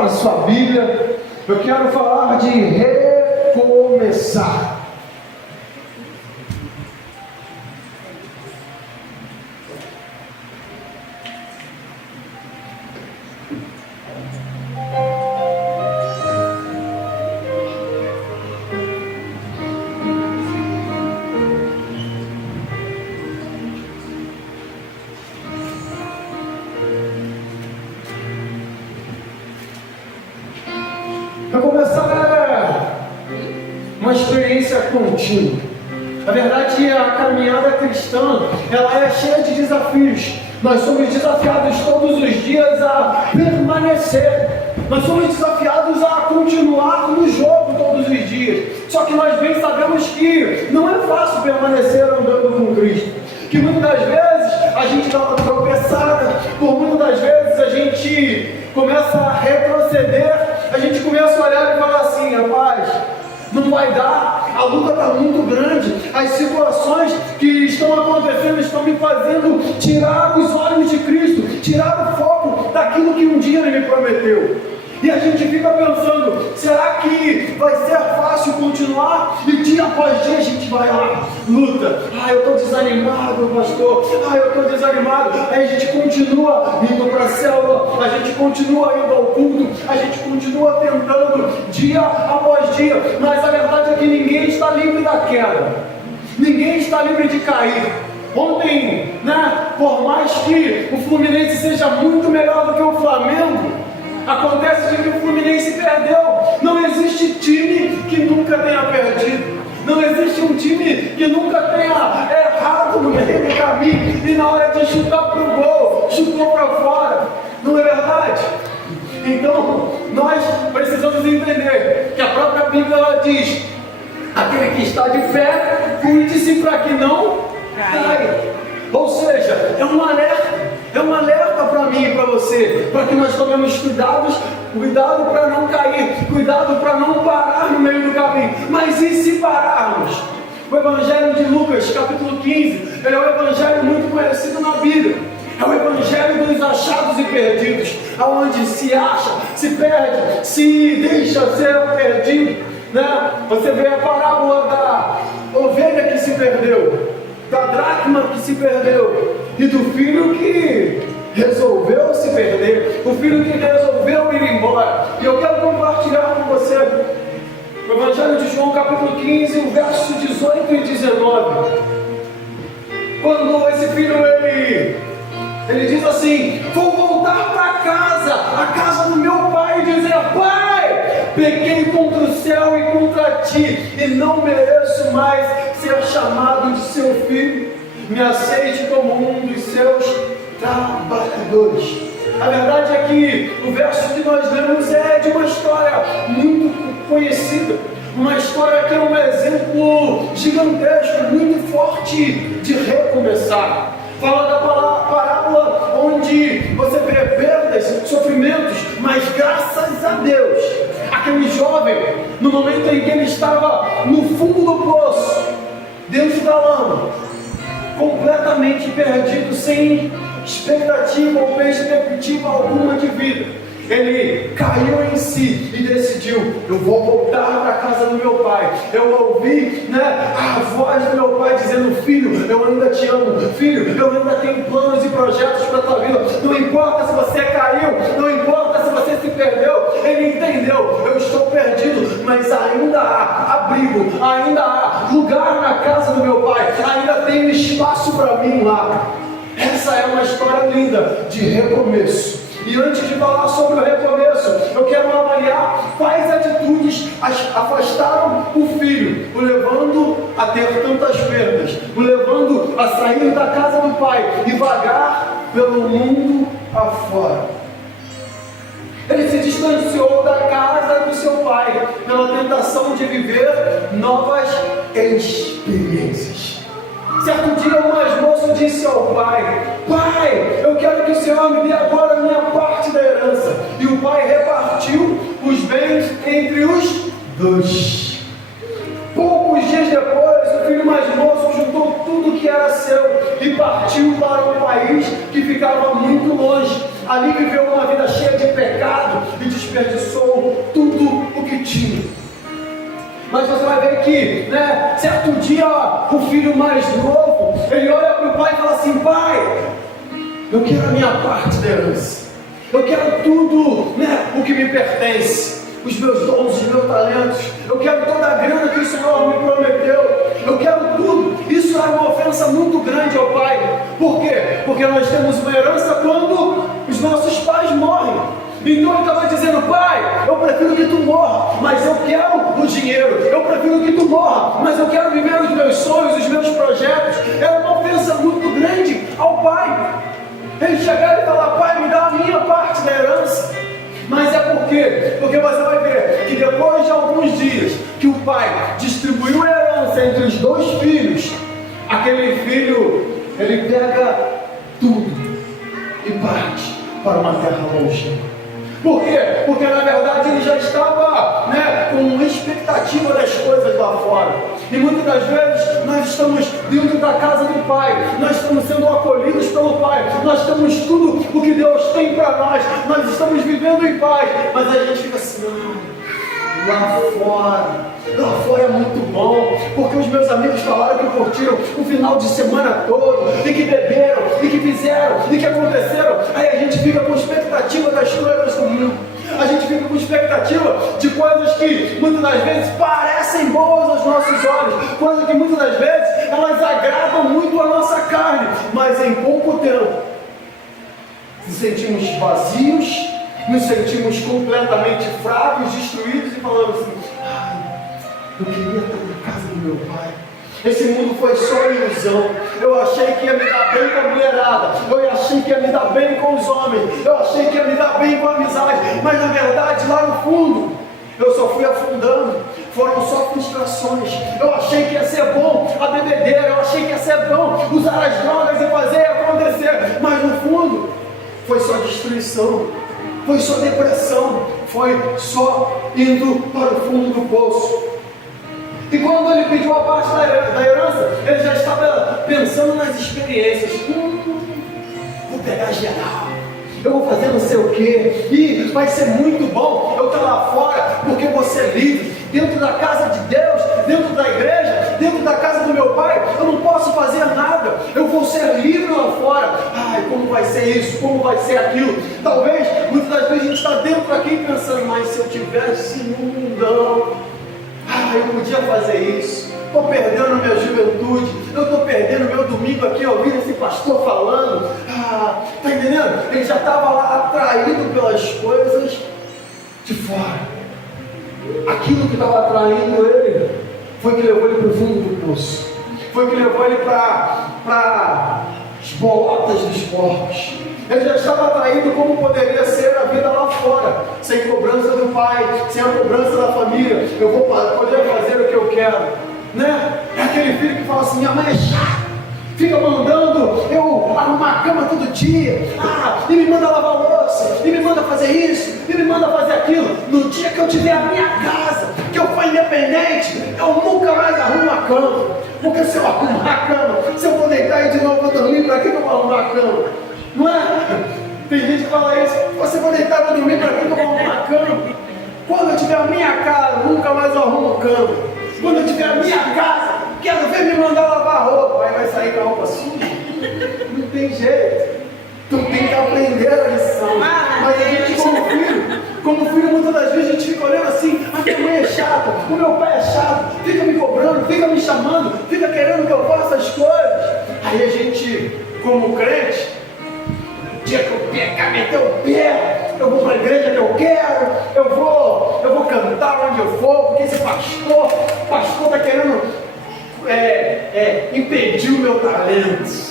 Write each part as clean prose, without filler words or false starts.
abra sua Bíblia. Eu quero falar de recomeçar. Recomeçar é uma experiência contínua. Na verdade, a caminhada cristã, ela é cheia de desafios. Nós somos desafiados todos os dias a permanecer. Nós somos desafiados a continuar no jogo todos os dias. Só que nós bem sabemos que não é fácil permanecer andando com Cristo. Que muitas das vezes a gente dá uma tropeçada, por muitas das vezes a gente começa a retroceder. A gente começa a olhar e falar assim: rapaz, não vai dar, a luta está muito grande, as situações que estão acontecendo estão me fazendo tirar os olhos de Cristo, tirar o foco daquilo que um dia Ele me prometeu. E a gente fica pensando: será que vai ser fácil continuar? E dia após dia a gente vai lá, luta. Eu estou desanimado, pastor. Eu estou desanimado. Aí a gente continua indo para a célula, a gente continua indo ao culto, a gente continua tentando dia após dia. Mas a verdade é que ninguém está livre da queda. Ninguém está livre de cair. Ontem, por mais que o Fluminense seja muito melhor do que o Flamengo, acontece de que o Fluminense perdeu. Não existe time que nunca tenha perdido. Não existe um time que nunca tenha errado no meio do caminho e na hora de chutar para o gol, chutou para fora. Não é verdade? Então, nós precisamos entender que a própria Bíblia ela diz: aquele que está de pé, cuide-se para que não caia. Ou seja, é um alerta para mim e para você, para que nós tomemos cuidado para não cair, cuidado para não parar no meio do caminho. Mas e se pararmos? O Evangelho de Lucas, capítulo 15, ele é um evangelho muito conhecido na Bíblia. É o evangelho dos achados e perdidos, aonde se acha, se perde, se deixa ser perdido. Você vê a parábola da ovelha que se perdeu, da dracma que se perdeu e do filho que resolveu se perder, o filho que resolveu ir embora. E eu quero compartilhar com você o Evangelho de João, capítulo 15, o verso 18 e 19. Quando esse filho ele diz assim: vou voltar para casa, a casa do meu pai, e dizer: pai, pequei contra o céu e contra ti, e não mereço mais ser chamado de seu filho. Me aceite como um dos seus trabalhadores. A verdade é que o verso que nós lemos é de uma história muito conhecida, uma história que é um exemplo gigantesco, muito forte de recomeçar. Fala da parábola onde você vê perdas, sofrimentos, mas graças a Deus, aquele jovem, no momento em que ele estava no fundo do poço, dentro da lama, completamente perdido, sem expectativa ou perspectiva alguma de vida, ele caiu em si e decidiu: eu vou voltar para a casa do meu pai. Eu ouvi a voz do meu pai dizendo: filho, eu ainda te amo, filho, eu ainda tenho planos e projetos para a tua vida. Não importa se você caiu, não importa se você se perdeu. Ele entendeu: eu estou perdido, mas ainda há abrigo, ainda há lugar na casa do meu pai, ainda tem espaço para mim lá. Essa é uma história linda de recomeço. E antes de falar sobre o recomeço, eu quero avaliar quais atitudes afastaram o filho, o levando a ter tantas perdas, o levando a sair da casa do pai e vagar pelo mundo afora. Ele se distanciou da casa do seu pai pela tentação de viver novas experiências. Certo dia, um mais moço disse ao pai: pai, eu quero que o Senhor me dê agora a minha parte da herança. E o pai repartiu os bens entre os dois. Poucos dias depois, o filho mais moço juntou tudo que era seu e partiu para um país que ficava muito longe. Ali viveu uma vida cheia de pecado e desperdiçou Mas você vai ver que, né, certo dia, o filho mais novo, ele olha para o pai e fala assim: pai, eu quero a minha parte da herança. Eu quero tudo, né, o que me pertence. Os meus dons, os meus talentos. Eu quero toda a grana que o Senhor me prometeu. Eu quero tudo. Isso é uma ofensa muito grande ao pai. Por quê? Porque nós temos uma herança quando os nossos pais morrem. Então ele estava dizendo: pai, eu prefiro que tu morra, mas eu quero o dinheiro. Eu prefiro que tu morra, mas eu quero viver os meus sonhos, os meus projetos. É uma ofensa muito grande ao pai. Ele chegar e falar: pai, me dá a minha parte da herança. Mas é por quê? Porque você vai ver que depois de alguns dias que o pai distribuiu a herança entre os dois filhos, aquele filho, ele pega tudo e parte para uma terra longínqua. Por quê? Porque na verdade ele já estava, né, com expectativa das coisas lá fora. E muitas das vezes nós estamos dentro da casa do Pai, nós estamos sendo acolhidos pelo Pai, nós temos tudo o que Deus tem para nós estamos vivendo em paz, mas a gente fica assim: não, lá fora é muito bom, porque os meus amigos falaram que curtiram o final de semana todo, e que beberam, e que fizeram, e que aconteceram. Aí a gente fica com expectativa das coisas do mundo. A gente fica com expectativa de coisas que muitas das vezes parecem boas aos nossos olhos, coisas que muitas das vezes elas agradam muito a nossa carne, mas em pouco tempo nos sentimos vazios, nos sentimos completamente fracos, destruídos e falamos assim: ai, eu queria estar na casa do meu pai. Esse mundo foi só ilusão. Eu achei que ia me dar bem com a mulherada, eu achei que ia me dar bem com os homens, eu achei que ia me dar bem com a amizade, mas na verdade lá no fundo eu só fui afundando. Foram só frustrações. Eu achei que ia ser bom a bebedeira, eu achei que ia ser bom usar as drogas e fazer acontecer, mas no fundo foi só destruição, foi só depressão, foi só indo para o fundo do poço. E quando ele pediu a parte da herança, ele já estava pensando nas experiências. Vou pegar geral, eu vou fazer não sei o que, e vai ser muito bom eu estar lá fora, porque vou ser livre, dentro da casa de Deus, dentro da igreja, dentro da casa do meu pai, eu não posso fazer nada, eu vou ser livre lá fora. Ai, como vai ser isso, como vai ser aquilo? Talvez, muitas das vezes a gente está dentro aqui pensando: mas se eu tivesse no mundão, eu podia fazer isso. Estou perdendo minha juventude, eu estou perdendo meu domingo aqui ouvindo esse pastor falando. Tá entendendo? Ele já estava lá atraído pelas coisas de fora. Aquilo que estava atraindo ele foi que levou ele para o fundo do poço, foi que levou ele para as bolotas dos porcos. Ele já estava atraído como poderia ser a vida lá fora, sem cobrança do pai, sem a cobrança da família. Eu vou poder fazer o que eu quero, né? É aquele filho que fala assim: minha mãe é chata, fica mandando eu arrumar a cama todo dia, e me manda lavar louça, e me manda fazer isso, e me manda fazer aquilo. No dia que eu tiver a minha casa, que eu for independente, eu nunca mais arrumo a cama, porque se eu arrumar a cama, se eu vou deitar e de novo vou dormir, para que eu vou arrumar a cama? Não é? Tem gente que fala isso: você vai deitar para dormir, para que eu vou arrumar a cama? Quando eu tiver a minha casa, nunca mais eu arrumo cama. Quando eu tiver a minha casa, quero ver me mandar lavar roupa. Aí vai sair com a roupa suja. Não tem jeito. Tu tem que aprender a lição. Mas a gente, como filho, muitas das vezes a gente fica olhando assim: a minha mãe é chata, o meu pai é chato, fica me cobrando, fica me chamando, fica querendo que eu faça as coisas. Aí a gente, como crente, dia que eu pegar, meter o pé, eu vou para a igreja que eu quero, eu vou cantar onde eu for, porque esse pastor está querendo impedir o meu talento.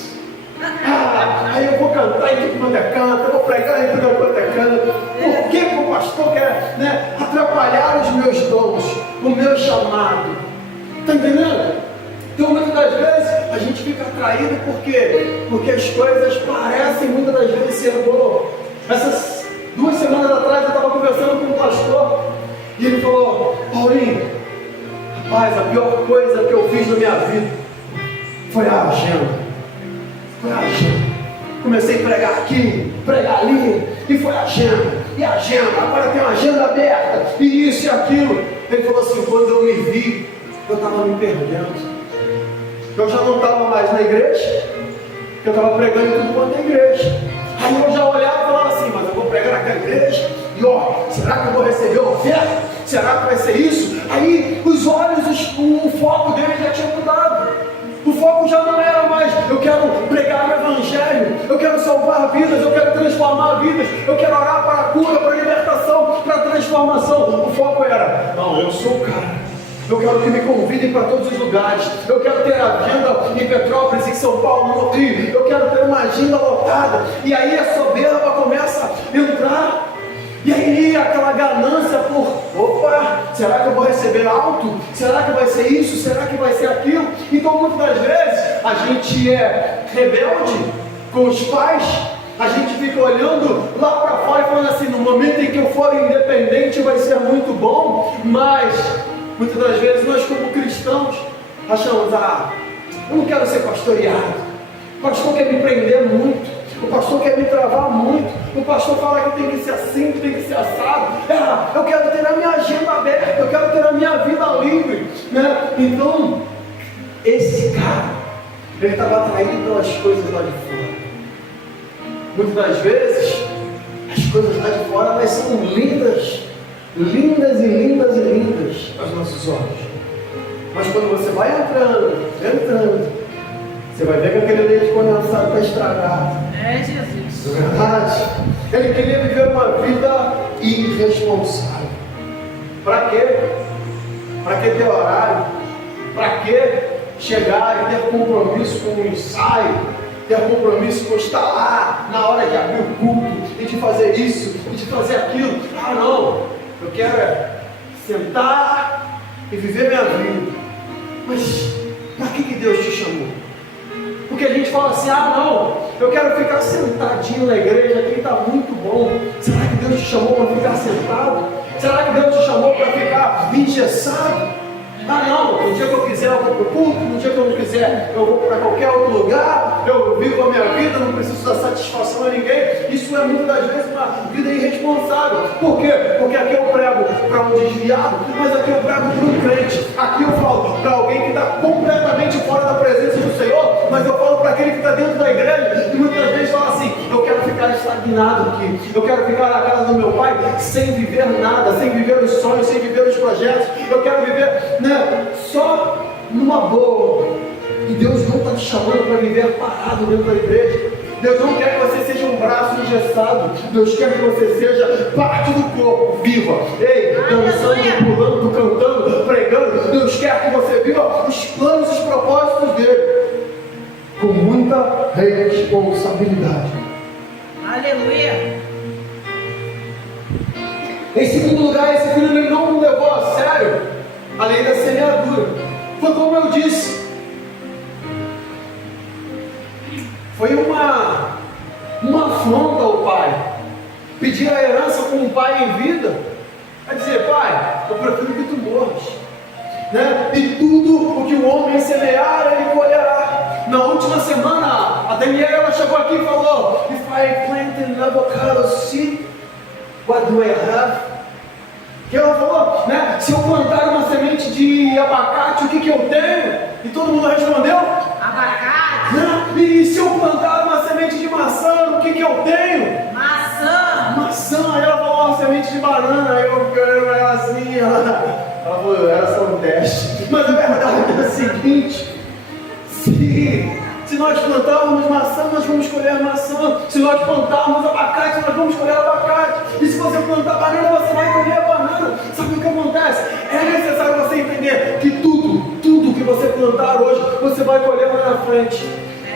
Aí eu vou cantar em tudo quanto é canto, eu vou pregar em tudo quanto é canto. Por que o pastor quer, né, atrapalhar os meus dons, o meu chamado? Está entendendo? Então muitas das vezes a gente fica atraído porque as coisas parecem muitas das vezes ser boas. Essas 2 semanas atrás eu estava conversando com um pastor e ele falou: Paulinho, rapaz, a pior coisa que eu fiz na minha vida foi a agenda. Comecei a pregar aqui, pregar ali, e foi agenda, e agenda, agora tem uma agenda aberta, e isso e aquilo. Ele falou assim: quando eu me vi, eu estava me perdendo. Eu já não estava mais na igreja, eu estava pregando em tudo quanto é igreja. Aí eu já olhava e falava assim, mas eu vou pregar naquela igreja, e ó, será que eu vou receber oferta? Será que vai ser isso? Aí os olhos, o foco dele já tinha mudado. O foco já não era mais, eu quero pregar o evangelho, eu quero salvar vidas, eu quero transformar vidas, eu quero orar para a cura, para a libertação, para a transformação. O foco era, não, eu sou o cara. Eu quero que me convidem para todos os lugares. Eu quero ter agenda em Petrópolis, em São Paulo, no Rio. Eu quero ter uma agenda lotada. E aí a soberba começa a entrar. E aí aquela ganância por, opa, será que eu vou receber alto? Será que vai ser isso? Será que vai ser aquilo? Então muitas das vezes a gente é rebelde com os pais. A gente fica olhando lá para fora e falando assim, no momento em que eu for independente vai ser muito bom, mas muitas das vezes nós como cristãos achamos, eu não quero ser pastoreado, o pastor quer me prender muito, o pastor quer me travar muito, o pastor fala que tem que ser assim, que tem que ser assado, eu quero ter a minha agenda aberta, eu quero ter a minha vida livre, né? Então, esse cara, ele estava atraído pelas coisas lá de fora. Muitas das vezes, as coisas lá de fora, elas são lindas, lindas e lindas e lindas aos nossos olhos. Mas quando você vai entrando, você vai ver que aquele leite condensado está estragado. É Jesus. Não é verdade? Ele queria viver uma vida irresponsável. Para quê? Para que ter horário? Para que chegar e ter compromisso com o ensaio? Ter compromisso com estar lá na hora de abrir o culto e de fazer isso e de fazer aquilo? Não! Eu quero sentar e viver minha vida. Mas para que Deus te chamou? Porque a gente fala assim, não, eu quero ficar sentadinho na igreja, aqui está muito bom. Será que Deus te chamou para ficar sentado? Será que Deus te chamou para ficar engessado? Não, no dia que eu quiser eu vou para o culto, no dia que eu não quiser eu vou para qualquer outro lugar, eu vivo a minha vida, não preciso dar satisfação a ninguém. Isso é muitas das vezes uma vida irresponsável. Por quê? Porque aqui eu prego para um desviado, mas aqui eu prego para um crente. Aqui eu falo para alguém que está completamente fora da presença do Senhor, mas eu falo para aquele que está dentro da igreja e muitas vezes fala assim, eu quero ficar estagnado aqui, eu quero ficar na casa do meu pai sem viver nada, sem viver os sonhos, sem viver os projetos, eu quero viver, só numa boa. E Deus não está te chamando para viver parado dentro da igreja. Deus não quer que você seja um braço engessado. Deus quer que você seja parte do corpo, viva. Ei, dançando, pulando, cantando, pregando. Deus quer que você viva os planos e os propósitos dele com muita responsabilidade. Aleluia. Em segundo lugar, esse filho ele não levou a sério a lei da semeadura. Foi como eu disse, foi uma afronta ao pai. Pedir a herança com o pai em vida é dizer, pai, eu prefiro que tu morras, né? E tudo o que o homem semear, ele colherá. Na última semana, a Daniela ela chegou aqui e falou, if I plant an avocado seed, what do I have? Que ela falou, né? Se eu plantar uma semente de abacate, o que eu tenho? E todo mundo respondeu? Abacate. Né? E se eu plantar uma semente de maçã, o que eu tenho? Maçã. Maçã. Aí ela falou uma semente de banana. Aí eu fiquei ela assim, ela falou, era só um teste. Mas a verdade é a seguinte, se nós plantarmos maçã, nós vamos colher maçã. Se nós plantarmos abacate, nós vamos colher abacate. E se você plantar banana, você vai colher banana. Sabe o que acontece? É necessário você entender que tudo que você plantar hoje, você vai colher lá na frente.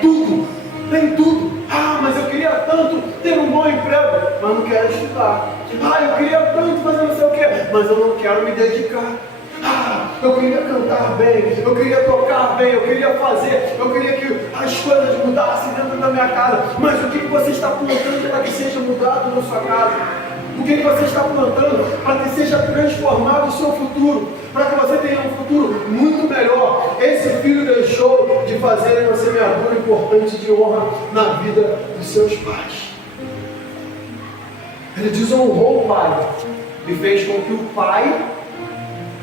Tudo, tem tudo. Mas eu queria tanto ter um bom emprego, mas não quero estudar. Eu queria tanto fazer não sei o quê, mas eu não quero me dedicar. Eu queria cantar bem, eu queria tocar bem, eu queria fazer, eu queria que as coisas mudassem dentro da minha casa. Mas o que você está plantando para que seja mudado na sua casa? O que você está plantando para que seja transformado o seu futuro? Para que você tenha um futuro muito melhor. Esse filho deixou de fazer uma semeadura importante de honra na vida dos seus pais. Ele desonrou o pai e fez com que o pai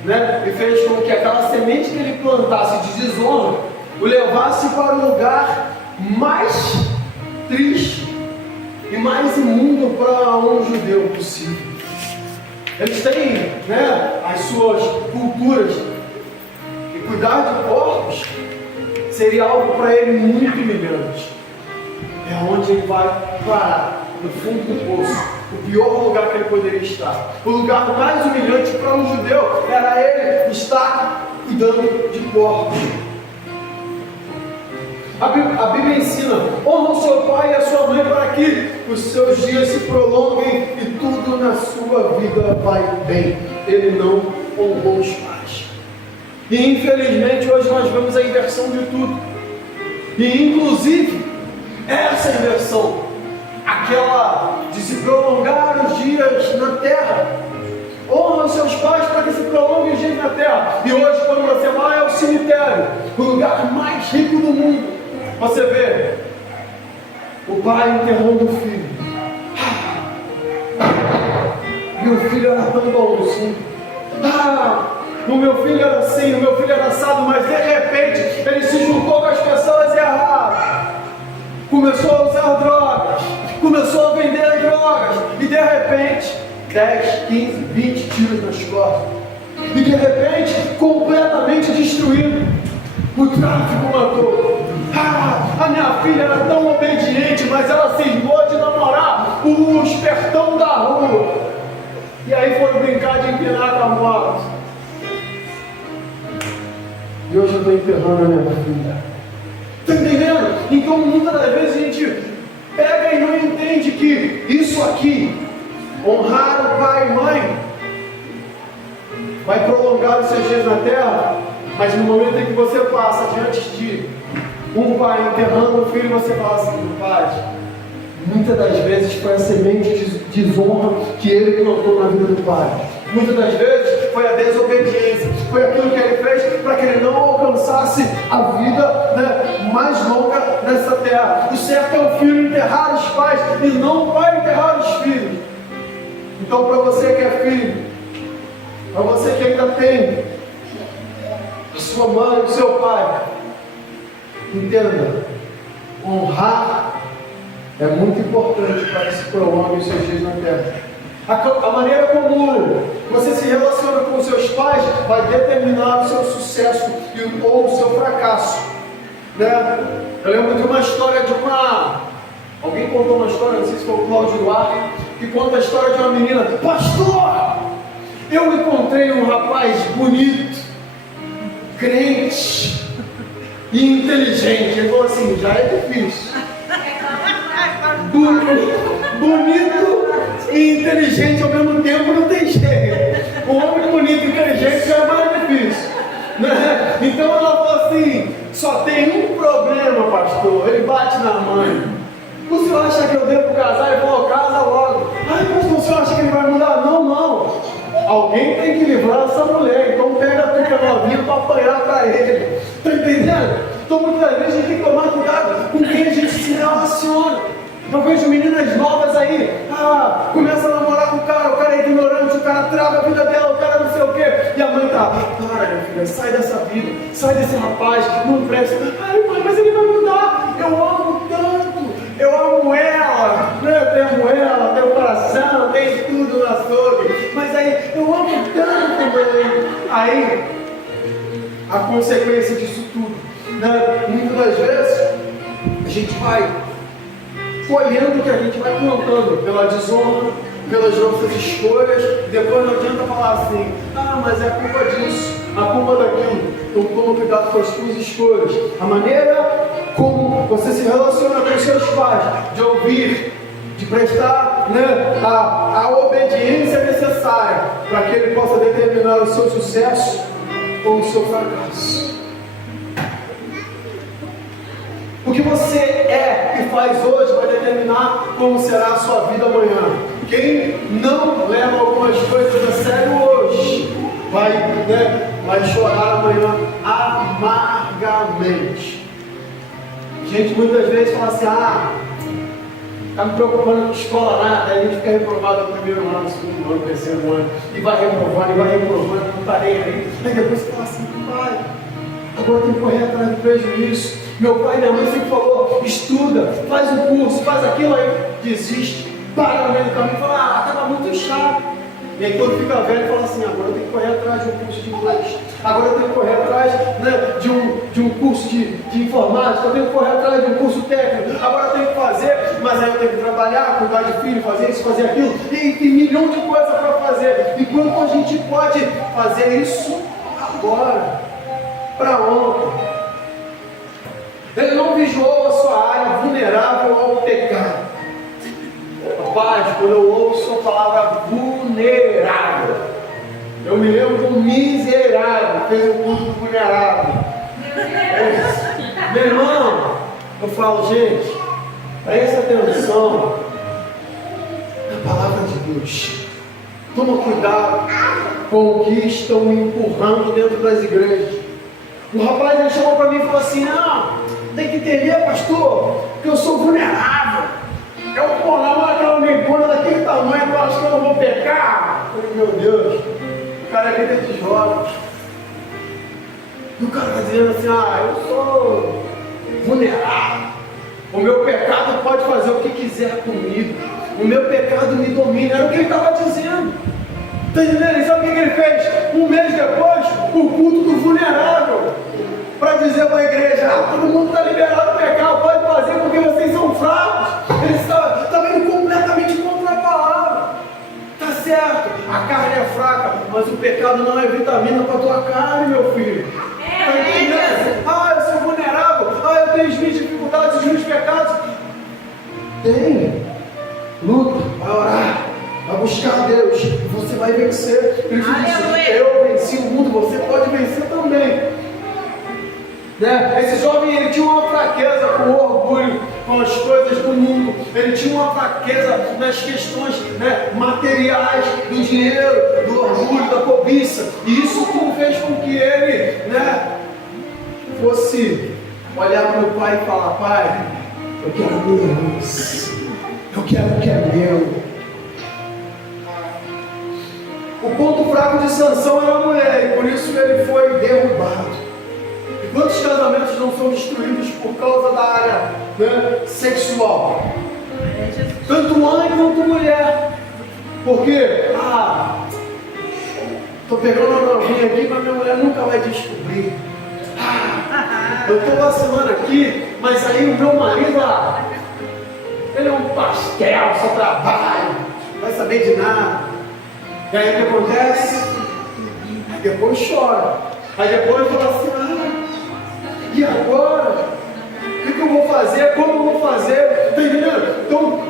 né? E fez com que aquela semente que ele plantasse de desonra o levasse para o lugar mais triste e mais imundo para um judeu possível. Eles têm, né, as suas culturas, e cuidar de porcos seria algo para ele muito humilhante. É onde ele vai parar, no fundo do poço, o pior lugar que ele poderia estar. O lugar mais humilhante para um judeu era ele estar cuidando de porcos. A Bíblia ensina: honra o seu pai e a sua mãe para que os seus dias se prolonguem e tudo na sua vida vai bem. Ele não honrou os pais. E infelizmente hoje nós vemos a inversão de tudo. E inclusive essa inversão, aquela de se prolongar os dias na terra. Honra os seus pais para que se prolonguem os dias na terra. E hoje, quando você vai ao cemitério, o lugar mais rico do mundo, você vê o pai enterrando o filho. Meu filho era tão bonzinho. O meu filho era assim, o meu filho era assado, mas de repente ele se juntou com as pessoas erradas. Começou a usar drogas, começou a vender drogas, e de repente 10, 15, 20 tiros nas costas. E de repente, completamente destruído. O tráfico matou. A minha filha era tão obediente, mas ela cismou de namorar o espertão da rua. E aí foram brincar de empinar com a moto. E hoje eu estou enterrando a minha filha. Está entendendo? Então muitas das vezes a gente pega e não entende que isso aqui, honrar o pai e mãe, vai prolongar os seus dias na terra, mas no momento em que você passa diante de um pai enterrando o filho, você fala assim: pai, muitas das vezes foi a semente de desonra que ele plantou na vida do pai. Muitas das vezes foi a desobediência, foi aquilo que ele fez para que ele não alcançasse a vida, né, mais longa nessa terra. O certo é o filho enterrar os pais e não o pai enterrar os filhos. Então, para você que é filho, para você que ainda tem a sua mãe, o seu pai, entenda: honrar é muito importante para que se prolongue os seus dias na terra. A maneira como você se relaciona com os seus pais vai determinar o seu sucesso ou o seu fracasso, né? Eu lembro de uma história de alguém contou uma história, não sei se foi o Cláudio Duarte, que conta a história de uma menina: pastor, eu encontrei um rapaz bonito, crente e inteligente. Ele falou assim: já é difícil. Bonito e inteligente ao mesmo tempo não tem jeito. O homem bonito e inteligente já é mais difícil, né? Então ela falou assim: só tem um problema, pastor, ele bate na mãe. O senhor acha que eu devo casar? Ele falou: casa logo. Ai, pastor, o senhor acha que ele vai mudar? Não. Alguém tem que livrar essa mulher, então pega a tua novinha para apanhar para ele. Está entendendo? Então muitas vezes a gente tem que tomar cuidado com quem a gente se relaciona. Eu vejo meninas novas aí, começa a namorar com o cara é ignorante, o cara trava a vida dela, o cara não sei o quê. E a mãe tá: para, minha filha, sai dessa vida, sai desse rapaz, não presta. Ai, mãe, mas ele vai mudar. Eu amo tanto, eu amo ela, né? Eu amo ela, tem o coração, tem tudo na açougue. Mas aí, eu amo tanto, mãe. Aí, a consequência disso tudo, né? Muitas das vezes, a gente vai colhendo o que a gente vai plantando pela desonra, pelas nossas escolhas. Depois não adianta falar assim: mas é culpa disso, a culpa daquilo. Então toma cuidado com as suas escolhas. A maneira como você se relaciona com os seus pais, de ouvir, de prestar, né, a obediência necessária para que ele possa determinar o seu sucesso ou o seu fracasso. O que você é e faz hoje vai determinar como será a sua vida amanhã. Quem não leva algumas coisas a sério hoje vai chorar amanhã amargamente. A gente muitas vezes fala assim: Está me preocupando com escola nada, aí a gente fica reprovado no primeiro ano, no segundo ano, no terceiro ano, e vai reprovando, não está nem aí. Aí depois você fala assim, pai, agora tem que correr atrás do prejuízo. Meu pai e minha mãe sempre falou, estuda, faz um curso, faz aquilo, aí desiste, para no meio do caminho e fala, estava muito chato. E aí quando fica velho, fala assim, agora eu tenho que correr atrás de um curso de inglês, agora eu tenho que correr atrás, né, de um curso de informática, eu tenho que correr atrás de um curso técnico, agora eu tenho que fazer, mas aí eu tenho que trabalhar, cuidar de filho, fazer isso, fazer aquilo, e tem milhões de coisas para fazer. E quando a gente pode fazer isso agora, para ontem, ele não visualizou a sua área vulnerável ao pecado. Rapaz, quando eu ouço a palavra vulnerável, eu me lembro de um miserável, fez um culto vulnerável. Meu irmão, eu falo, gente, presta atenção na palavra de Deus. Toma cuidado com o que estão me empurrando dentro das igrejas. O rapaz ele chamou para mim e falou assim, não, tem que entender, pastor, que eu sou vulnerável. Eu vou lá, aquela membona daquele tamanho, eu acho que eu não vou pecar. Eu falei, meu Deus, o cara é líder de jovens. E o cara está dizendo assim, eu sou vulnerável. O meu pecado pode fazer o que quiser comigo. O meu pecado me domina. Era o que ele estava dizendo. Está entendendo? E sabe o que ele fez? Um mês depois, o culto do vulnerável. Para dizer para a igreja, todo mundo está liberado do pecado, pode fazer porque vocês são fracos. Ele está indo completamente contra a palavra. Está certo, a carne é fraca, mas o pecado não é vitamina para a tua carne, meu filho. Está entendendo? Eu sou vulnerável, eu tenho as minhas dificuldades, os meus pecados. Tem. Luta, vai orar, vai buscar a Deus, você vai vencer. Ele disse, eu venci o mundo, você pode vencer também. Né? Esse jovem ele tinha uma fraqueza com o orgulho, com as coisas do mundo. Ele tinha uma fraqueza nas questões, né, materiais, do dinheiro, do orgulho, da cobiça. E isso tudo fez com que ele, né, fosse olhar para o pai e falar, pai, eu quero minha herança, eu quero o que é meu. O ponto fraco de Sansão era a mulher, e por isso ele foi derrubado. Quantos casamentos não são destruídos por causa da área, né, sexual? Tanto homem quanto mulher. Porque, estou pegando uma novinha aqui, mas minha mulher nunca vai descobrir. Eu estou vacilando aqui, mas aí o meu marido, ele é um pastel, só trabalha, não vai saber de nada. E aí o que acontece? Aí depois chora. Aí depois fala assim, e agora? O que eu vou fazer? Como eu vou fazer? Está entendendo? Então,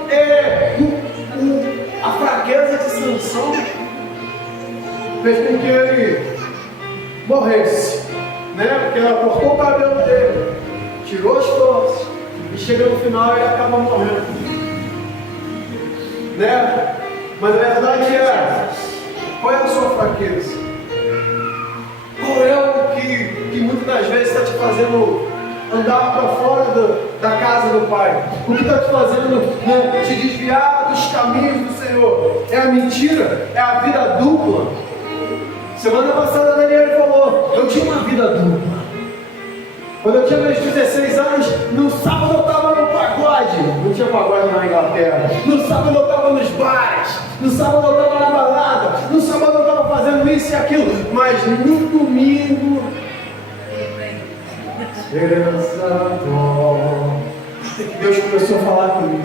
a fraqueza de Sansão fez com que ele morresse, né? Porque ela cortou o cabelo dele, tirou as forças, e chega no final ele acaba morrendo, né? Mas a verdade é, qual é a sua fraqueza? Qual é o que muitas das vezes está te fazendo andar para fora da casa do Pai? O que está te fazendo, né, te desviar dos caminhos do Senhor? É a mentira? É a vida dupla? Semana passada a Daniela falou, eu tinha uma vida dupla. Quando eu tinha meus 16 anos, no sábado eu estava no pagode. Não tinha pagode na Inglaterra. No sábado eu estava nos bares. No sábado eu estava na balada. No sábado eu estava fazendo isso e aquilo. Mas no domingo, até que Deus começou a falar comigo.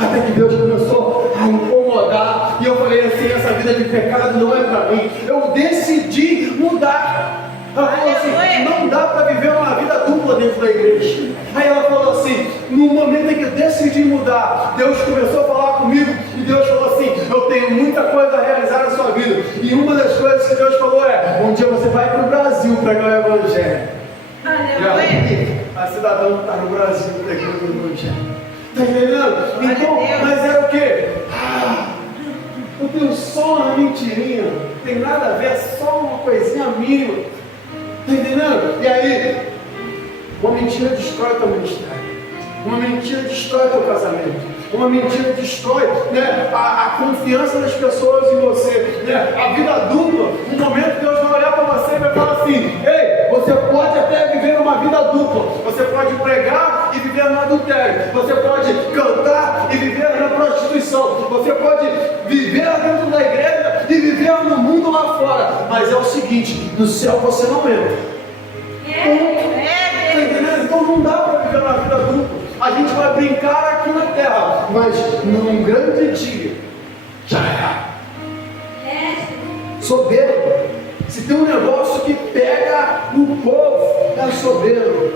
Até que Deus começou a incomodar. E eu falei assim, essa vida de pecado não é para mim. Eu decidi mudar. Ela falou assim, não dá para viver uma vida dupla dentro da igreja. Aí ela falou assim, no momento em que eu decidi mudar, Deus começou a falar comigo e Deus falou assim, eu tenho muita coisa a realizar na sua vida. E uma das coisas que Deus falou é, um dia você vai para o Brasil pregar o Evangelho. E aí, a cidadã está no Brasil pregando o Evangelho. Está entendendo? Então, mas era o quê? Eu tenho só uma mentirinha, não tem nada a ver, é só uma coisinha mínima. Está entendendo? E aí, uma mentira destrói teu ministério. Uma mentira destrói teu casamento. Uma mentira destrói, né, a confiança das pessoas em você, né? A vida dupla, um momento Deus vai olhar para você e vai falar assim: ei, você pode até viver uma vida dupla, você pode pregar e viver no adultério, você pode cantar e viver na prostituição, você pode viver dentro da igreja e viver no mundo lá fora, mas é o seguinte: no céu você não entra. Então não dá para viver uma vida dupla. A gente vai brincar aqui na terra, mas num grande dia já é. Soberbo. Se tem um negócio que pega o povo, é soberbo.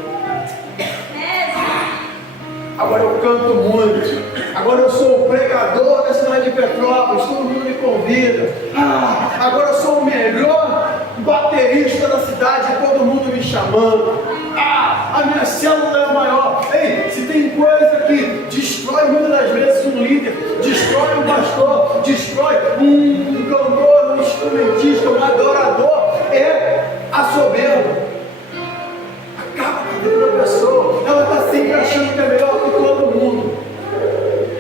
Agora eu canto muito. Agora eu sou o pregador da cidade de Petrópolis, todo mundo me convida. Agora eu sou o melhor baterista da cidade, todo mundo me chamando. A minha célula é a maior. Ei, se tem coisa que destrói muitas das vezes um líder, destrói um pastor, destrói um cantor, um instrumentista, um adorador, é a soberba. Acaba com a vida da pessoa. Ela está sempre achando que é melhor que todo mundo.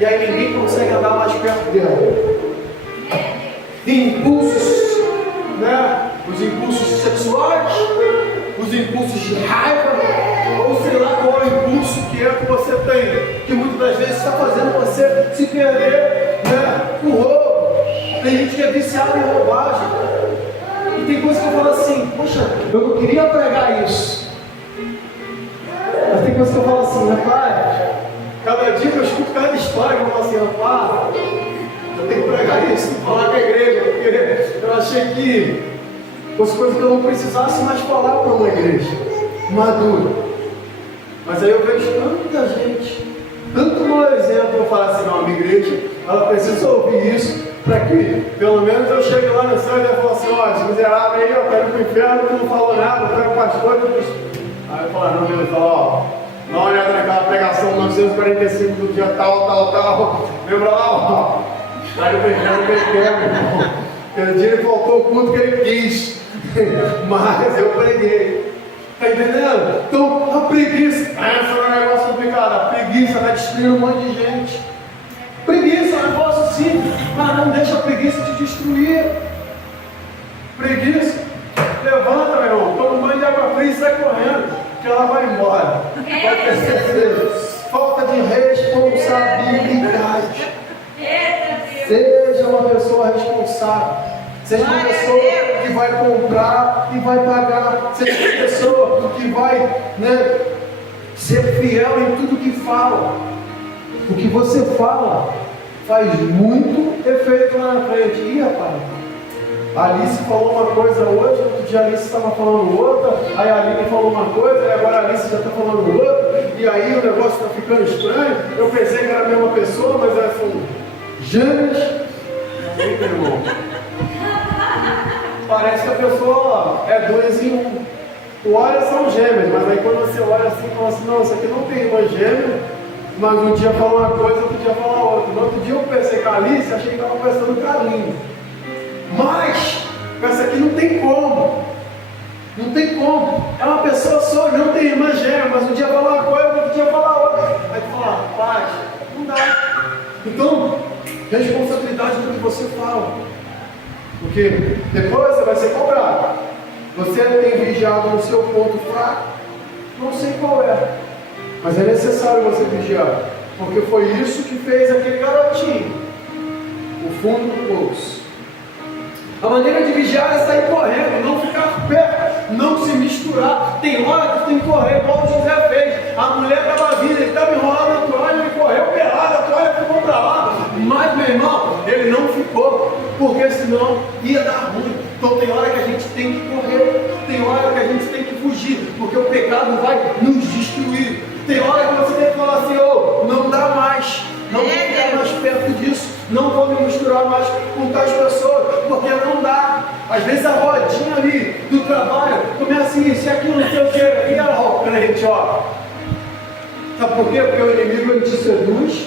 E aí ninguém consegue andar mais perto dela. Impulsos, né? Os impulsos sexuais, os impulsos de raiva, ou sei lá qual é o impulso que você tem, que muitas das vezes está fazendo você se perder, né? O roubo. Tem gente que é viciada em roubagem. E tem coisa que eu falo assim: poxa, eu não queria pregar isso. Mas tem coisa que eu falo assim: rapaz, cada dia que eu escuto cada história, eu falo assim: rapaz, eu tenho que pregar isso, falar com a igreja, porque eu achei que fosse coisa que eu não precisasse mais falar para uma igreja madura. Mas aí eu vejo tanta gente, tanto mau exemplo, eu falo assim: não, a minha igreja, ela precisa ouvir isso, para que pelo menos eu chegue lá no céu e eu falo assim: ó, esse miserável aí, eu quero ir para o inferno, tu não falou nada, eu quero pastor, aí eu falo: não, Deus, ó, dá uma olhada naquela pregação 945 do dia tal, lembra lá, ó, aí eu peguei, irmão. Aquele dia ele faltou o culto que ele quis, mas eu preguei. Está entendendo? Então a preguiça, esse é um negócio complicado. A preguiça vai destruir um monte de gente. Preguiça é um negócio simples, mas não deixa a preguiça te destruir. Preguiça, levanta, meu irmão, toma um banho de água fria e sai correndo, que ela vai embora. Vai perceber. Falta de responsabilidade. Seja uma pessoa responsável. Seja uma pessoa que vai comprar e vai pagar. Seja uma pessoa que vai, né, ser fiel em tudo que fala. O que você fala faz muito efeito lá na frente. Ih, rapaz, a Alice falou uma coisa hoje, outro dia a Alice estava falando outra, aí a Aline falou uma coisa, e agora a Alice já está falando outra, e aí o negócio está ficando estranho. Eu pensei que era a mesma pessoa, mas são gêmeos. Eita, irmão. Parece que a pessoa é 2 em 1. Tu olha, são gêmeos, mas aí quando você olha assim, fala assim: não, isso aqui não tem irmã gêmea, mas um dia fala uma coisa, outro dia fala outra. No outro dia eu pensei com a Alice, achei que estava conversando com a Aline. Mas, essa aqui não tem como. Não tem como. É uma pessoa só, não tem irmã gêmea, mas um dia fala uma coisa, outro dia fala outra. Aí tu fala: rapaz, não dá. Então, responsabilidade do que você fala. Porque depois você vai ser cobrado. Você tem vigiado no seu ponto fraco? Não sei qual é, mas é necessário você vigiar, porque foi isso que fez aquele garotinho, o fundo do poço. A maneira de vigiar é sair correndo, não ficar perto, não se misturar. Tem hora que tem que correr, igual o José fez. A mulher estava vindo, ele estava enrolado na toalha, ele correu pelado, a toalha ficou para lá. Mas, meu irmão, ele não ficou, porque senão ia dar ruim. Então tem hora que a gente tem que correr, tem hora que a gente tem que fugir, porque o pecado vai nos destruir. Tem hora que você tem que falar assim: oh, não dá mais, não vou ficar mais perto disso, não vou me misturar mais com tais pessoas, porque não dá. Às vezes a rodinha ali do trabalho começa isso e aquilo, não sei o que, e ela, ó, crente, ó. Sabe por quê? Porque o inimigo ele te seduz.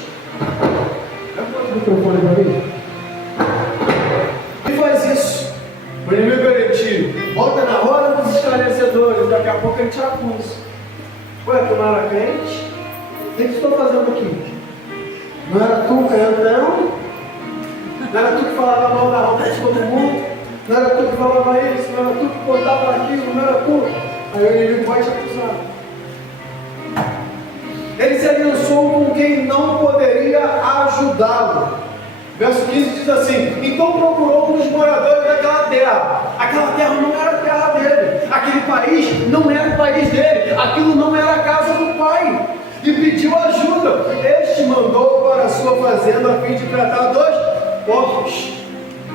Leva o microfone para mim. E faz isso. O inimigo ele te bota na roda dos esclarecedores, daqui a pouco ele te acusa. Ué, tu não era crente? O que estou fazendo aqui? Não era tu, crentão? Não era tu que falava mal da roupa de todo mundo? Não era tu que falava isso? Não era tu que contava aquilo? Não era tu? Aí o inimigo vai te acusar. Ele se aliançou com quem não poderia ajudá-lo. Verso 15 diz assim: então procurou um dos moradores daquela terra. Aquela terra não era a terra dele. Aquele país não era o país dele. Aquilo não era a casa do pai. E pediu ajuda. Este mandou para a sua fazenda a fim de tratar dos porcos.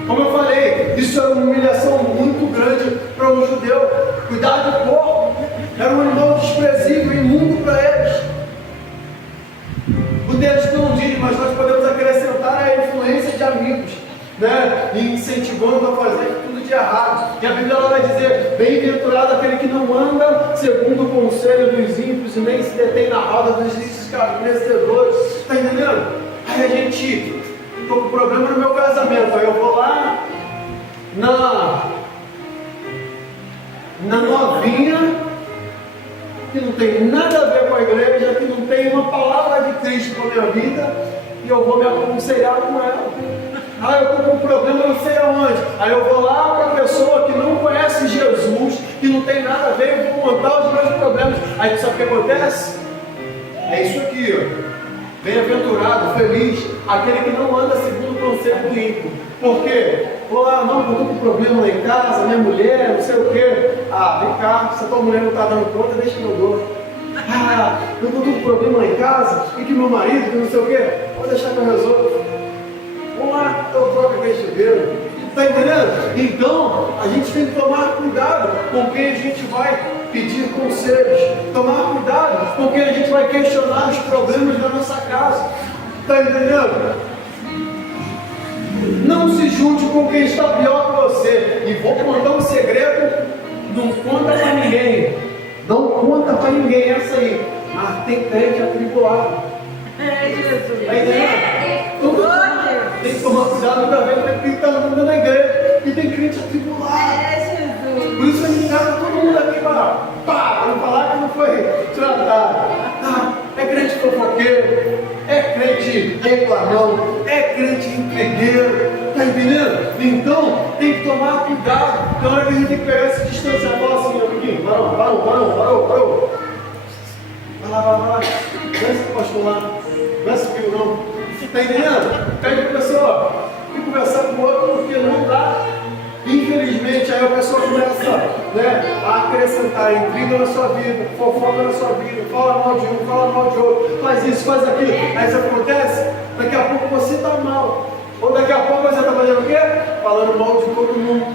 Como eu falei, isso era uma humilhação muito grande para um judeu. Cuidar de porco era um animal desprezível e imundo para eles. O texto não diz, mas nós podemos acrescentar a influência de amigos, né? E incentivando a fazer tudo de errado. E a Bíblia ela vai dizer: bem-aventurado aquele que não anda segundo o conselho dos ímpios e nem se detém na roda dos escarnecedores. Está entendendo? Aí a gente, estou com problema no meu casamento, aí eu vou lá na novinha, que não tem nada a ver com a igreja, que não tem uma palavra de Cristo na minha vida, e eu vou me aconselhar com ela. Ah, eu estou com um problema não sei aonde. Aí eu vou lá para a pessoa que não conhece Jesus, que não tem nada a ver, eu vou contar os meus problemas. Aí tu sabe o que acontece? É isso aqui, ó. Bem-aventurado, feliz, aquele que não anda segundo o conselho do ímpio. Por quê? Vou lá, não, eu estou com problema lá em casa, minha mulher, não sei o quê. Ah, vem cá, se a tua mulher não está dando conta, deixa que eu dou. Ah, eu estou com problema lá em casa, e que meu marido, que não sei o quê, vou deixar que eu resolvo. Vamos lá, eu troco aquele chuveiro. Está entendendo? Então, a gente tem que tomar cuidado com quem a gente vai pedir conselhos. Tomar cuidado com quem a gente vai questionar os problemas da nossa casa. Está entendendo? Não se junte com quem está pior que você. E vou contar um segredo, não conta para ninguém. Não conta para ninguém essa aí. Mas tem crente atribulado. É Jesus. Está entendendo? Então, tem que tomar cuidado para ver quem está andando na igreja. E tem crente atribulado. É Jesus. Por isso a gente casa todo mundo aqui para não falar que não foi tratado. Ah, é crente fofoqueiro, é crente reclamão, é crente intrigueiro, tá entendendo? Então tem que tomar cuidado. Na hora que a gente tem que pegar esse distanciar, fala assim, amiguinho, parou. Vai lá. Conhece o pastor lá, conhece o filho não. Tá entendendo? Pede para a pessoa e conversar com o outro porque não dá. Infelizmente, aí a pessoa começa, né, a acrescentar intriga na sua vida, fofoca na sua vida, fala mal de um, fala mal de outro, faz isso, faz aquilo. Aí isso acontece, daqui a pouco você está mal. Ou daqui a pouco você está fazendo o quê? Falando mal de todo mundo.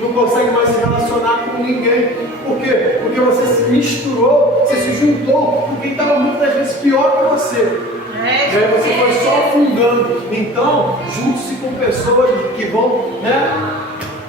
Não consegue mais se relacionar com ninguém. Por quê? Porque você se misturou, você se juntou com quem estava muitas vezes pior que você. E aí você foi só afundando. Então, junte-se com pessoas que vão, né,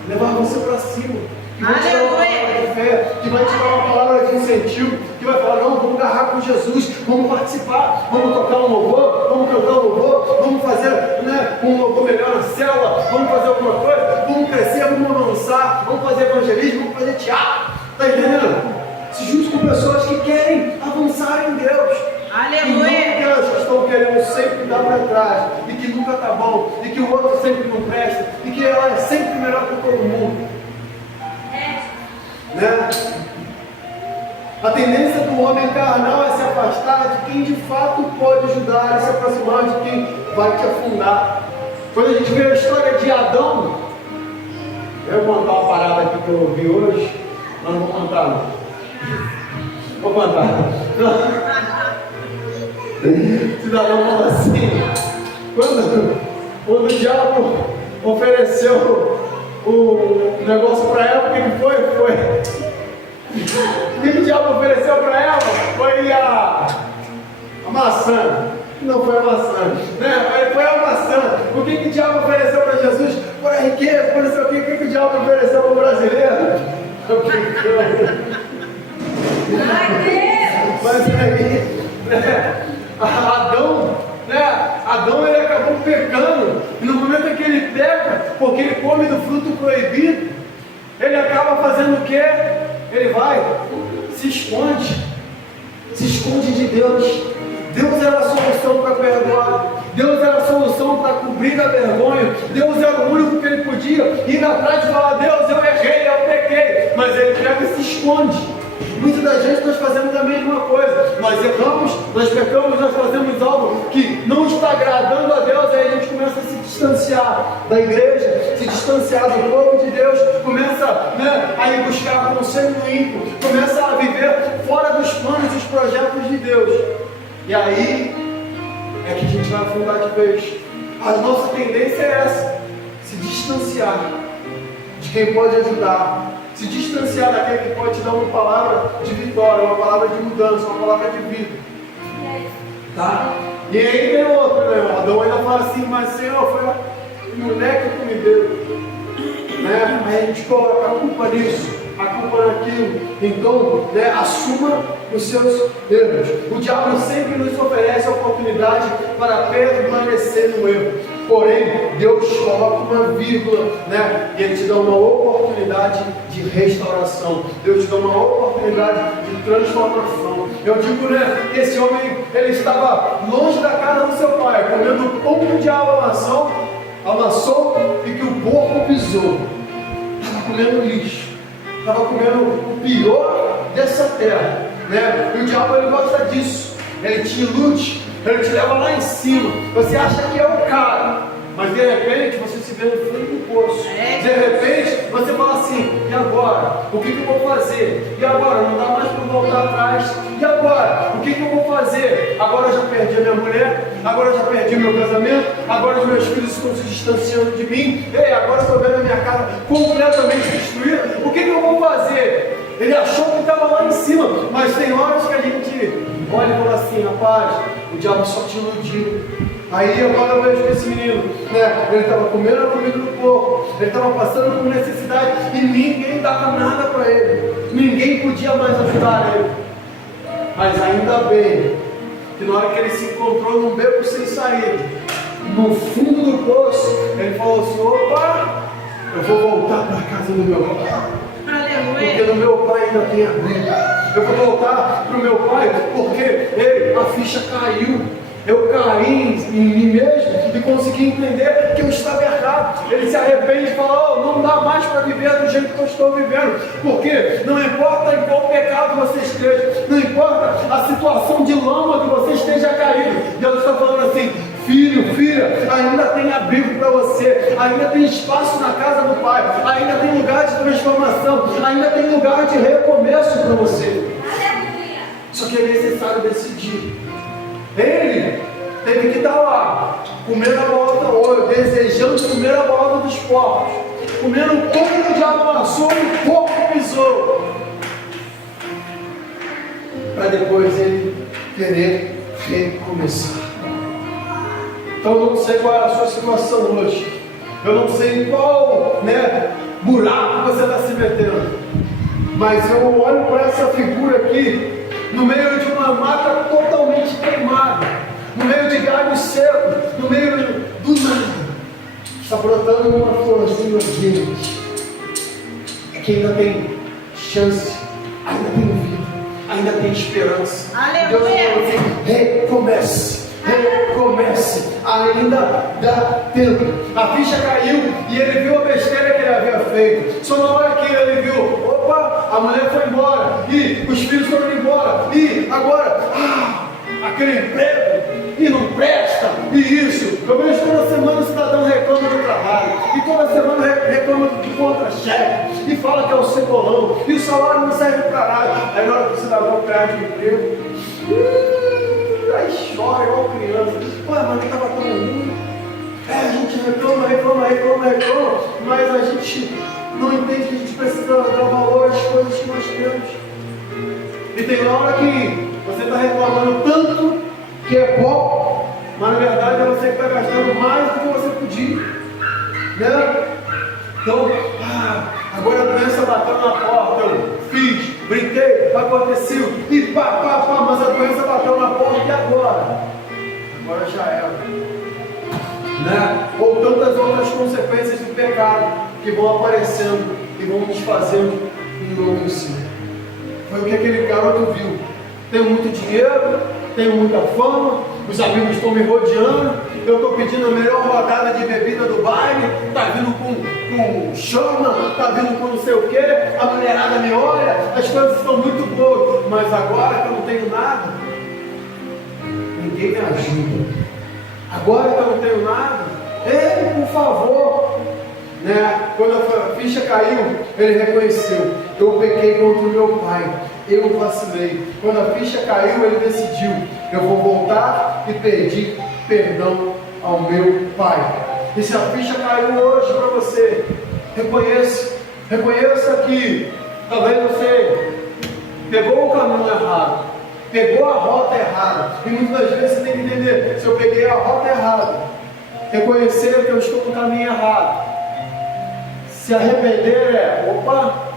levar você para cima, que vai te dar uma palavra de fé, que vai te dar uma palavra de incentivo, que vai falar: não, vamos agarrar com Jesus, vamos participar, vamos tocar um louvor, vamos cantar um louvor, vamos fazer, né, um louvor melhor na célula, vamos fazer alguma coisa, vamos crescer, vamos avançar, vamos fazer evangelismo, vamos fazer teatro. Está entendendo? Se junte com pessoas que querem avançar em Deus. Aleluia. E não aquelas que estão querendo sempre dar para trás, e que nunca está bom, e que o outro sempre não presta, e que ela é sempre melhor que todo mundo. Né? A tendência do homem carnal é se afastar de quem de fato pode ajudar, e se aproximar de quem vai te afundar. Quando a gente vê a história de Adão, eu vou contar uma parada aqui que eu ouvi hoje, mas não vou contar não. Vou contar. O cidadão fala assim: quando o diabo ofereceu o negócio para Eva, o que foi? O que o diabo ofereceu para Eva? Foi a maçã. Não foi a maçã, né? Foi a maçã. O que o diabo ofereceu para Jesus? Foi a riqueza, foi não sei o que. O que o diabo ofereceu para o brasileiro? Mas aí, né? Adão ele acabou pecando, e no momento em que ele peca, porque ele come do fruto proibido, ele acaba fazendo o quê? Ele vai, se esconde de Deus. Deus era a solução para perdoar. Deus era a solução para cobrir a vergonha. Deus era o único que ele podia ir atrás e falar: Deus, eu errei, eu pequei. Mas ele pega e se esconde. Muitas das vezes nós fazemos a mesma coisa. Nós erramos, nós pecamos, nós fazemos algo que não está agradando a Deus. Aí a gente começa a se distanciar da igreja, se distanciar do povo de Deus, começa, a ir buscar conselho ímpio, começa a viver fora dos planos e dos projetos de Deus. E aí é que a gente vai afundar de vez. A nossa tendência é essa: se distanciar de quem pode ajudar, se distanciar daquele que pode te dar uma palavra de vitória, uma palavra de mudança, uma palavra de vida. Tá? E aí tem outro, né? Adão ainda fala assim: mas Senhor, foi a mulher que tu me deu. Aí a gente coloca a culpa nisso, a culpa naquilo. Então, assuma os seus erros. O diabo sempre nos oferece a oportunidade para permanecer no erro. Porém, Deus coloca uma vírgula, e Ele te dá uma oportunidade de restauração. Deus te dá uma oportunidade de transformação. Eu digo, que esse homem, ele estava longe da casa do seu pai, comendo o pão que o diabo amassou e que o porco pisou. Estava comendo lixo, estava comendo o pior dessa terra, E o diabo, ele gosta disso. Ele te ilude, ele te leva lá em cima. Você acha que é o cara, mas de repente você se vê no fundo do poço. De repente você fala assim: e agora? O que eu vou fazer? E agora? Não dá mais para voltar atrás. E agora? O que eu vou fazer? Agora eu já perdi a minha mulher, agora eu já perdi meu casamento, agora os meus filhos estão se distanciando de mim. Ei, agora estou vendo a minha casa completamente destruída. O que eu vou fazer? Ele achou que estava lá em cima, mas tem horas que a gente olha e fala assim: rapaz, o diabo só te iludiu. Aí agora eu vejo que esse menino, ele estava comendo a comida do porco, ele estava passando por necessidade e ninguém dava nada para ele, ninguém podia mais ajudar ele. Mas ainda bem que na hora que ele se encontrou num beco sem saída, no fundo do poço, ele falou assim: opa, eu vou voltar para a casa do meu pai. Porque no meu pai ainda tem abrigo. Eu vou voltar para o meu pai porque a ficha caiu. Eu caí em mim mesmo e consegui entender que eu estava errado. Ele se arrepende e fala: não dá mais para viver do jeito que eu estou vivendo. Porque não importa em qual pecado você esteja, não importa a situação de lama que você esteja caído, Deus está falando assim: filho, filha, ainda tem abrigo para você, ainda tem espaço na casa do Pai, ainda tem lugar de transformação, ainda tem lugar de recomeço para você. Só que é necessário decidir. Ele teve que estar lá, comendo a volta, ou desejando comer a volta dos porcos, comendo o pão que o diabo amassou e o porco pisou, para depois ele querer recomeçar. Então eu não sei qual é a sua situação hoje, eu não sei em qual buraco você está se metendo, mas eu olho para essa figura aqui, no meio de uma mata totalmente queimada, no meio de galhos secos, no meio do nada, está brotando uma florzinha verde, que ainda tem chance, ainda tem vida, ainda tem esperança. Deus falou assim: recomece, recomece, ainda dá tempo. A ficha caiu e ele viu a besteira que ele havia feito. Só na hora que ele viu, opa, a mulher foi embora, e os filhos foram embora, e agora, aquele emprego, e não presta, e isso. Eu vejo toda semana o cidadão reclama do trabalho, e toda semana reclama do contra-cheque, e fala que é o cebolão, e o salário não serve para nada. Aí na hora que o cidadão perde o emprego, aí chora igual criança. Pô, mas estava tão ruim. A gente reclama, mas a gente não entende que a gente precisa dar valor às coisas que nós temos. E tem hora que você está reclamando tanto que é bom, mas na verdade é você que está gastando mais do que você podia. Então, agora a doença bateu na porta, eu fiz, brinquei, aconteceu, e mas a doença bateu na porta, e agora? Agora já era. Ou tantas outras consequências do pecado que vão aparecendo e vão nos fazendo enlouquecer. Foi o que aquele garoto viu. Tenho muito dinheiro, tenho muita fama, os amigos estão me rodeando, eu estou pedindo a melhor rodada de bebida do baile, está vindo com chama, está vindo com não sei o que, a mulherada me olha, as coisas estão muito boas, mas agora que eu não tenho nada, ninguém me ajuda. Agora que eu não tenho nada, ei, por favor, né? Quando a ficha caiu, ele reconheceu: eu pequei contra o meu pai, eu vacilei. Quando a ficha caiu, ele decidiu: eu vou voltar e pedir perdão ao meu pai. E se a ficha caiu hoje para você, reconheça que talvez você pegou o caminho errado, pegou a rota errada, e muitas vezes você tem que entender: se eu peguei a rota errada, reconhecer que eu estou no caminho errado, se arrepender opa,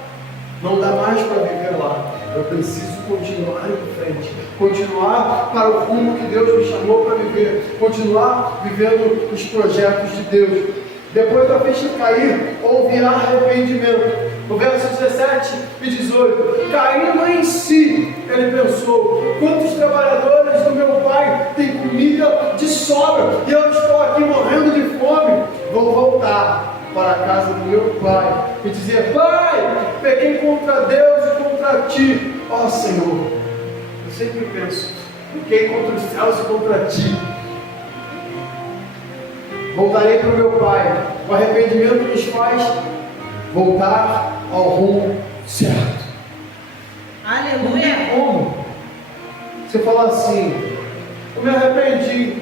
não dá mais para viver lá, eu preciso continuar em frente, continuar para o rumo que Deus me chamou para viver, continuar vivendo os projetos de Deus. Depois da ficha cair, houve arrependimento. No verso 17 e 18, caindo em si, ele pensou: quantos trabalhadores do meu pai têm comida de sobra, e eu estou aqui morrendo de fome? Vou voltar para a casa do meu pai e dizer: pai, pequei contra Deus e contra ti. Ó Senhor, eu sempre penso: pequei contra os céus e contra ti. Voltarei para o meu pai. O arrependimento nos faz voltar ao rumo certo. Aleluia. Como você fala assim: eu me arrependi,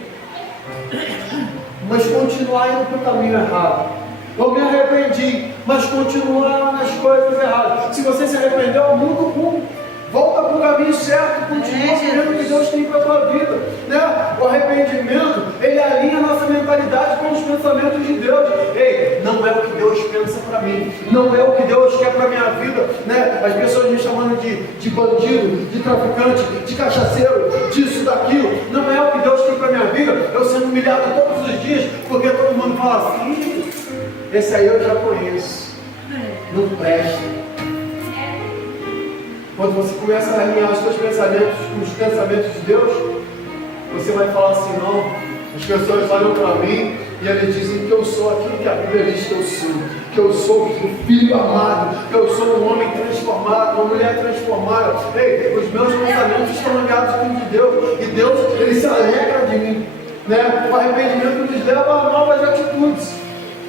mas continuar indo para o caminho errado. Eu me arrependi, mas continuar nas coisas erradas. Se você se arrependeu, muda o rumo, volta para o caminho certo, continua vivendo o que Deus tem para a tua vida, né? O arrependimento, ele alinha a nossa mentalidade com os pensamentos de Deus. Ei, não é o que Deus pensa para mim, não é o que Deus quer para a minha vida, né? As pessoas me chamando de bandido, de traficante, de cachaceiro, disso, daquilo. Não é o que Deus tem para a minha vida. Eu sendo humilhado todos os dias, porque todo mundo fala assim: esse aí eu já conheço, não presta. Quando você começa a alinhar os seus pensamentos com os pensamentos de Deus, você vai falar assim: não, as pessoas olham para mim e eles dizem que eu sou aquilo que a Bíblia diz que eu sou o filho amado, que eu sou um homem transformado, uma mulher transformada. Ei, os meus pensamentos estão ligados com os de Deus, e Deus, ele se alegra de mim, né? O arrependimento nos leva a novas atitudes.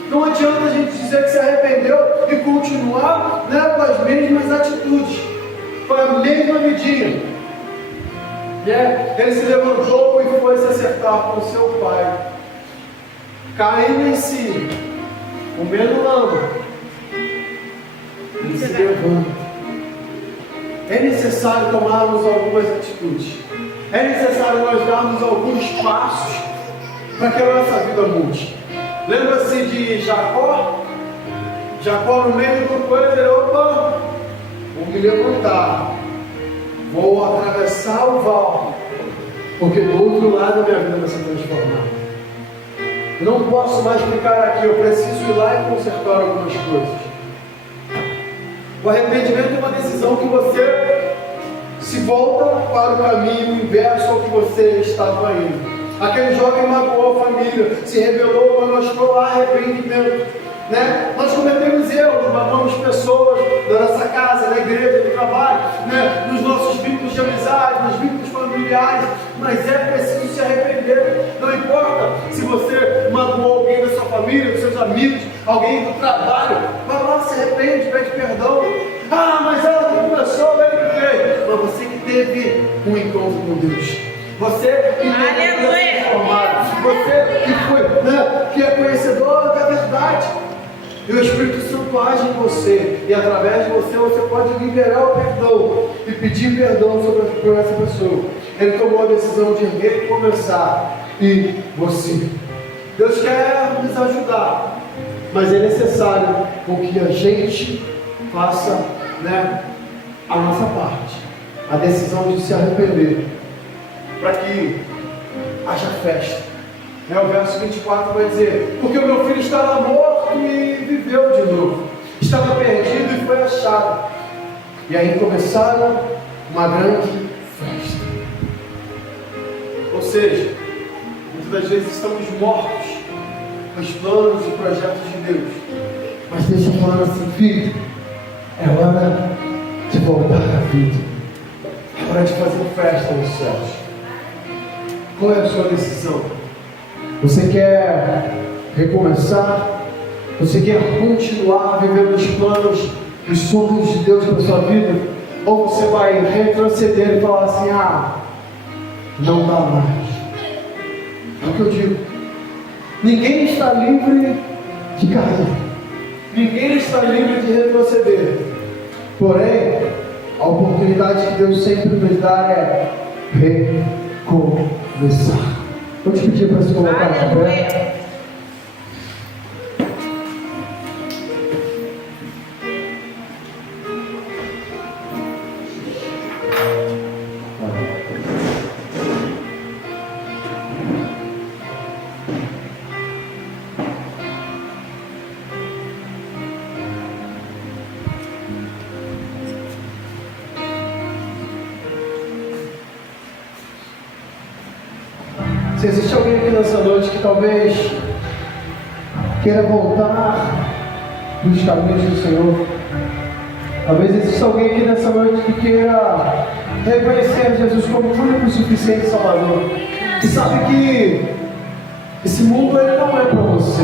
Não adianta a gente dizer que se arrependeu e continuar, né, com as mesmas atitudes, com a mesma medida. Ele se levantou e foi se acertar com seu pai, caindo em si, comendo lama. Ele se levanta. É necessário tomarmos algumas atitudes, é necessário nós darmos alguns passos para que a nossa vida mude. Lembra-se de Jacó? Jacó, no meio do coisa, ele: opa, vou me levantar, vou atravessar o val, porque do outro lado a minha vida vai se transformar. Eu não posso mais ficar aqui, eu preciso ir lá e consertar algumas coisas. O arrependimento é uma decisão que você se volta para o caminho inverso ao que você estava indo. Aquele jovem magoou a família, se rebelou, mas mostrou arrependimento, né? Nós cometemos erros, magoamos pessoas da nossa casa, da igreja, do trabalho, né? Nos nossos vínculos de amizade, nos vínculos familiares, mas é preciso se arrepender. Não importa se você magoou alguém da sua família, dos seus amigos, alguém do trabalho, vai lá, se arrepende, pede perdão. Ah, mas ela que começou, ele que fez. Mas você que teve um encontro com Deus, você que teve transformado, você que foi, né, que é conhecedor da verdade, e o Espírito Santo age em você, e através de você, você pode liberar o perdão e pedir perdão por essa pessoa. Ele tomou a decisão de recomeçar, e você, Deus quer nos ajudar, mas é necessário que a gente faça, né, a nossa parte, a decisão de se arrepender, para que haja festa. O verso 24 vai dizer: porque o meu filho estava morto e viveu de novo, estava perdido e foi achado. E aí começaram uma grande festa. Ou seja, muitas muitas vezes estamos mortos aos planos e projetos de Deus. Mas Deus está falando assim, filho, é hora de voltar à vida. É hora de fazer festa nos céus. Qual é a sua decisão? Você quer recomeçar? Você quer continuar vivendo os planos, os sonhos de Deus para a sua vida? Ou você vai retroceder e falar assim, não dá mais. É o que eu digo. Ninguém está livre de cair. Ninguém está livre de retroceder. Porém, a oportunidade que Deus sempre nos dá é recomeçar. Vou te pedir para se colocar de pé. Se existe alguém aqui nessa noite que talvez queira voltar dos caminhos do Senhor, talvez exista alguém aqui nessa noite que queira reconhecer Jesus como o único e suficiente Salvador, e sabe que esse mundo ele não é para você.